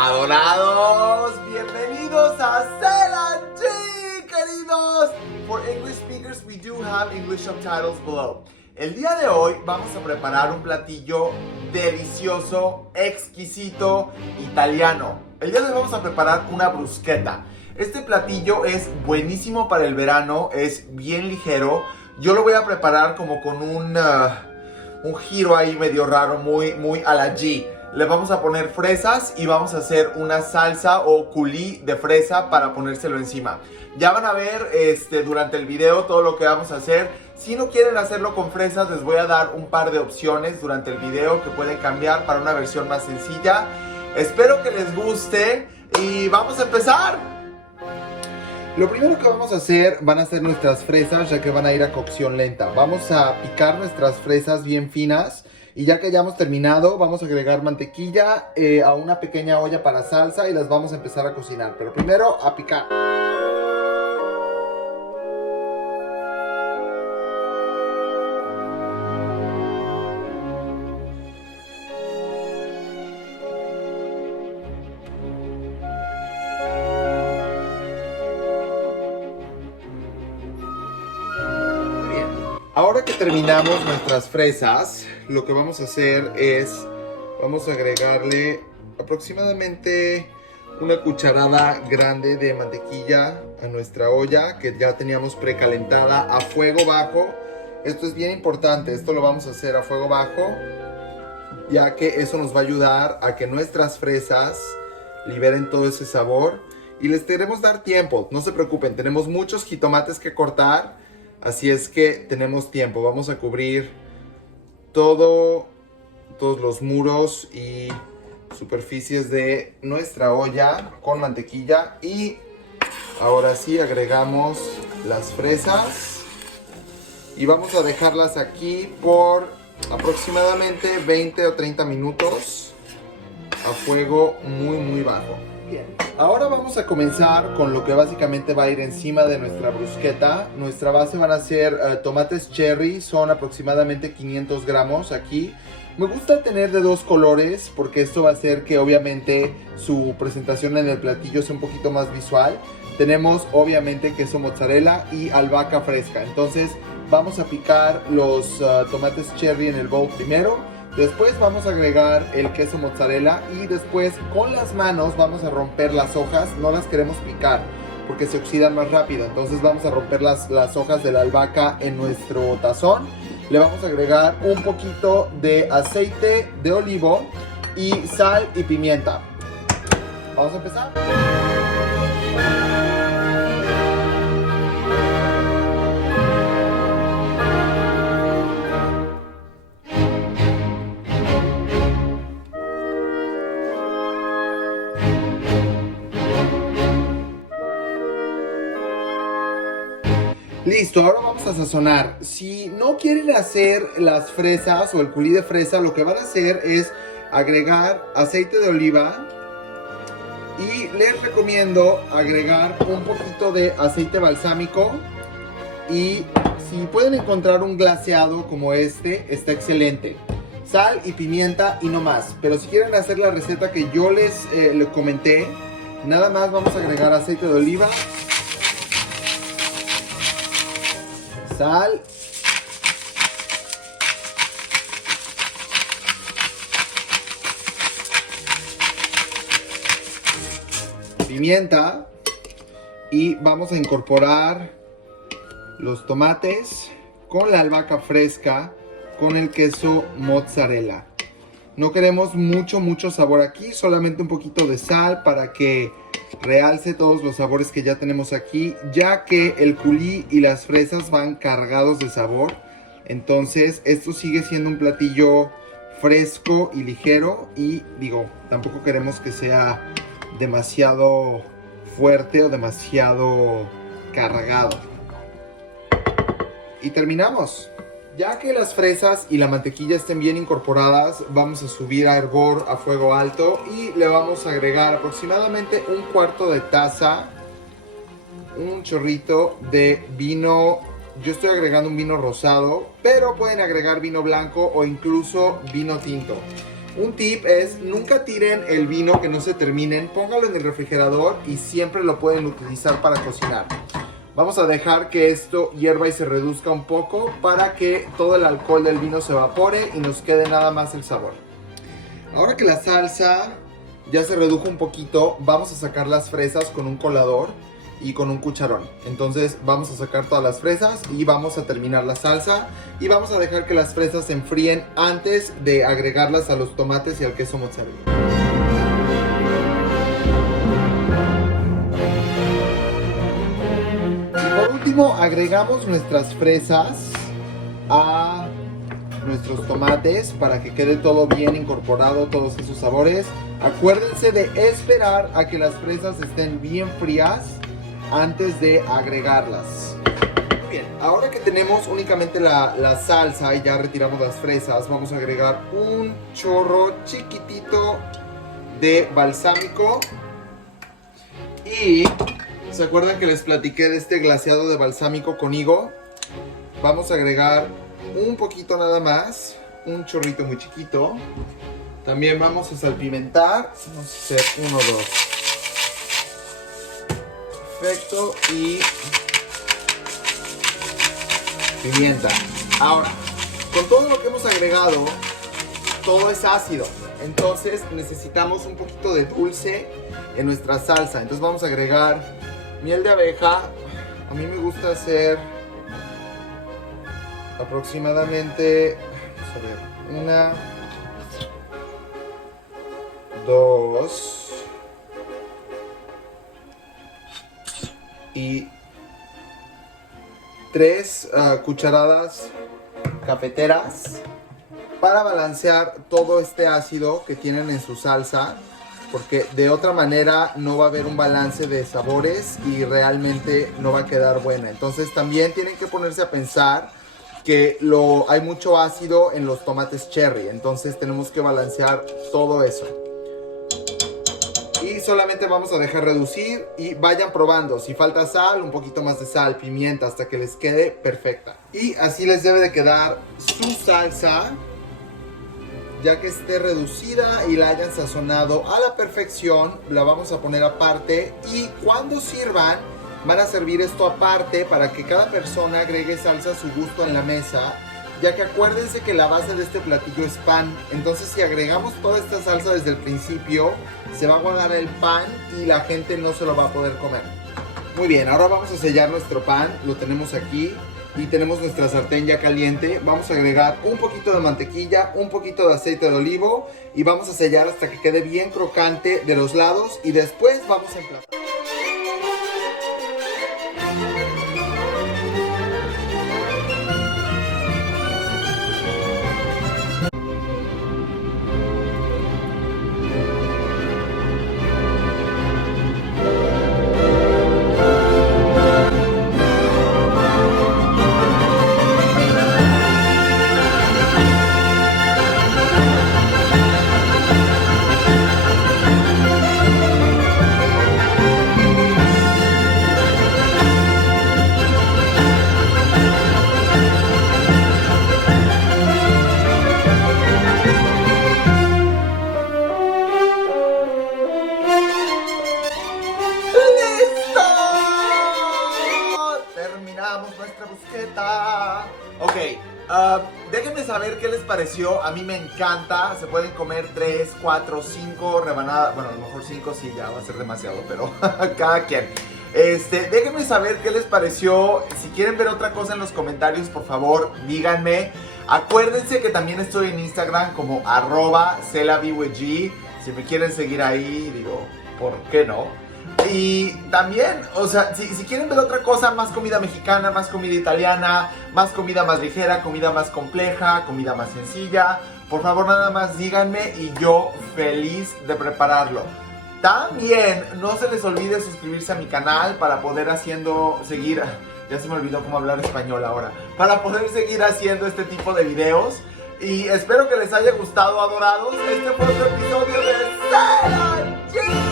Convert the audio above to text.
Adorados, bienvenidos a CELAG, queridos. For English speakers, we do have English subtitles below. El día de hoy vamos a preparar un platillo delicioso, exquisito, italiano. El día de hoy vamos a preparar una bruschetta. Este platillo es buenísimo para el verano, es bien ligero. Yo lo voy a preparar como con un giro ahí medio raro, muy a la G. Le vamos a poner fresas y vamos a hacer una salsa o coulis de fresa para ponérselo encima. Ya van a ver durante el video todo lo que vamos a hacer. Si no quieren hacerlo con fresas, les voy a dar un par de opciones durante el video que pueden cambiar para una versión más sencilla. Espero que les guste y vamos a empezar. Lo primero que vamos a hacer van a ser nuestras fresas, ya que van a ir a cocción lenta. Vamos a picar nuestras fresas bien finas. Y ya que hayamos terminado, vamos a agregar mantequilla a una pequeña olla para salsa y las vamos a empezar a cocinar. Pero primero a picar. Muy bien. Ahora que terminamos nuestras fresas, lo que vamos a hacer es, vamos a agregarle aproximadamente una cucharada grande de mantequilla a nuestra olla que ya teníamos precalentada a fuego bajo. Esto es bien importante, esto lo vamos a hacer a fuego bajo, ya que eso nos va a ayudar a que nuestras fresas liberen todo ese sabor. Y les queremos dar tiempo, no se preocupen, tenemos muchos jitomates que cortar, así es que tenemos tiempo. Vamos a cubrir todos los muros y superficies de nuestra olla con mantequilla. Y ahora sí agregamos las fresas y vamos a dejarlas aquí por aproximadamente 20 o 30 minutos a fuego muy bajo. Bien. Ahora vamos a comenzar con lo que básicamente va a ir encima de nuestra bruschetta. Nuestra base van a ser tomates cherry, son aproximadamente 500 gramos aquí. Me gusta tener de dos colores porque esto va a hacer que obviamente su presentación en el platillo sea un poquito más visual. Tenemos obviamente queso mozzarella y albahaca fresca. Entonces vamos a picar los tomates cherry en el bowl primero. Después vamos a agregar el queso mozzarella y después con las manos vamos a romper las hojas. No las queremos picar porque se oxidan más rápido. Entonces vamos a romper las hojas de la albahaca en nuestro tazón. Le vamos a agregar un poquito de aceite de olivo y sal y pimienta. Vamos a empezar. Listo, ahora vamos a sazonar. Si no quieren hacer las fresas o el coulis de fresa, lo que van a hacer es agregar aceite de oliva y les recomiendo agregar un poquito de aceite balsámico. Y si pueden encontrar un glaseado como este, está excelente. Sal y pimienta y no más. Pero si quieren hacer la receta que yo les comenté, nada más vamos a agregar aceite de oliva, sal, pimienta y vamos a incorporar los tomates con la albahaca fresca con el queso mozzarella. No queremos mucho sabor aquí, solamente un poquito de sal para que realce todos los sabores que ya tenemos aquí, ya que el coulis y las fresas van cargados de sabor. Entonces esto sigue siendo un platillo fresco y ligero y tampoco queremos que sea demasiado fuerte o demasiado cargado. Y terminamos. Ya que las fresas y la mantequilla estén bien incorporadas, vamos a subir a hervor a fuego alto y le vamos a agregar aproximadamente un cuarto de taza, un chorrito de vino. Yo estoy agregando un vino rosado, pero pueden agregar vino blanco o incluso vino tinto. Un tip es nunca tiren el vino que no se terminen, póngalo en el refrigerador y siempre lo pueden utilizar para cocinar. Vamos a dejar que esto hierva y se reduzca un poco para que todo el alcohol del vino se evapore y nos quede nada más el sabor. Ahora que la salsa ya se redujo un poquito, vamos a sacar las fresas con un colador y con un cucharón. Entonces vamos a sacar todas las fresas y vamos a terminar la salsa y vamos a dejar que las fresas se enfríen antes de agregarlas a los tomates y al queso mozzarella. Por último, agregamos nuestras fresas a nuestros tomates para que quede todo bien incorporado, todos esos sabores. Acuérdense de esperar a que las fresas estén bien frías antes de agregarlas. Muy bien, ahora que tenemos únicamente la salsa y ya retiramos las fresas, vamos a agregar un chorro chiquitito de balsámico. Y ¿se acuerdan que les platiqué de este glaseado de balsámico con higo? Vamos a agregar un poquito nada más, un chorrito muy chiquito. También vamos a salpimentar, vamos a hacer 1 o 2. Perfecto, y pimienta. Ahora, con todo lo que hemos agregado, todo es ácido. Entonces necesitamos un poquito de dulce en nuestra salsa. Entonces vamos a agregar miel de abeja. A mí me gusta hacer aproximadamente, vamos a ver, 1, 2 y 3 cucharadas cafeteras para balancear todo este ácido que tienen en su salsa, porque de otra manera no va a haber un balance de sabores y realmente no va a quedar buena. Entonces también tienen que ponerse a pensar que hay mucho ácido en los tomates cherry, entonces tenemos que balancear todo eso. Y solamente vamos a dejar reducir y vayan probando. Si falta sal, un poquito más de sal, pimienta, hasta que les quede perfecta. Y así les debe de quedar su salsa, ya que esté reducida y la hayan sazonado a la perfección. La vamos a poner aparte y cuando sirvan van a servir esto aparte para que cada persona agregue salsa a su gusto en la mesa, ya que acuérdense que la base de este platillo es pan. Entonces si agregamos toda esta salsa desde el principio, se va a guardar el pan y la gente no se lo va a poder comer. Muy bien, ahora vamos a sellar nuestro pan. Lo tenemos aquí y tenemos nuestra sartén ya caliente. Vamos a agregar un poquito de mantequilla, un poquito de aceite de olivo y vamos a sellar hasta que quede bien crocante de los lados y después vamos a emplatar. Nuestra brusqueta. Ok, déjenme saber qué les pareció. A mí me encanta. Se pueden comer 3, 4, 5 rebanadas. Bueno, a lo mejor 5 sí, ya va a ser demasiado, pero cada quien. Déjenme saber qué les pareció. Si quieren ver otra cosa en los comentarios, por favor, díganme. Acuérdense que también estoy en Instagram como @CelaBWG. Si me quieren seguir ahí, digo, ¿por qué no? Y también, o sea, si quieren ver otra cosa, más comida mexicana, más comida italiana, más comida más ligera, comida más compleja, comida más sencilla, por favor nada más díganme y yo feliz de prepararlo. También no se les olvide suscribirse a mi canal para poder seguir, ya se me olvidó cómo hablar español ahora, para poder seguir haciendo este tipo de videos. Y espero que les haya gustado, adorados. Este fue otro episodio de Cela G.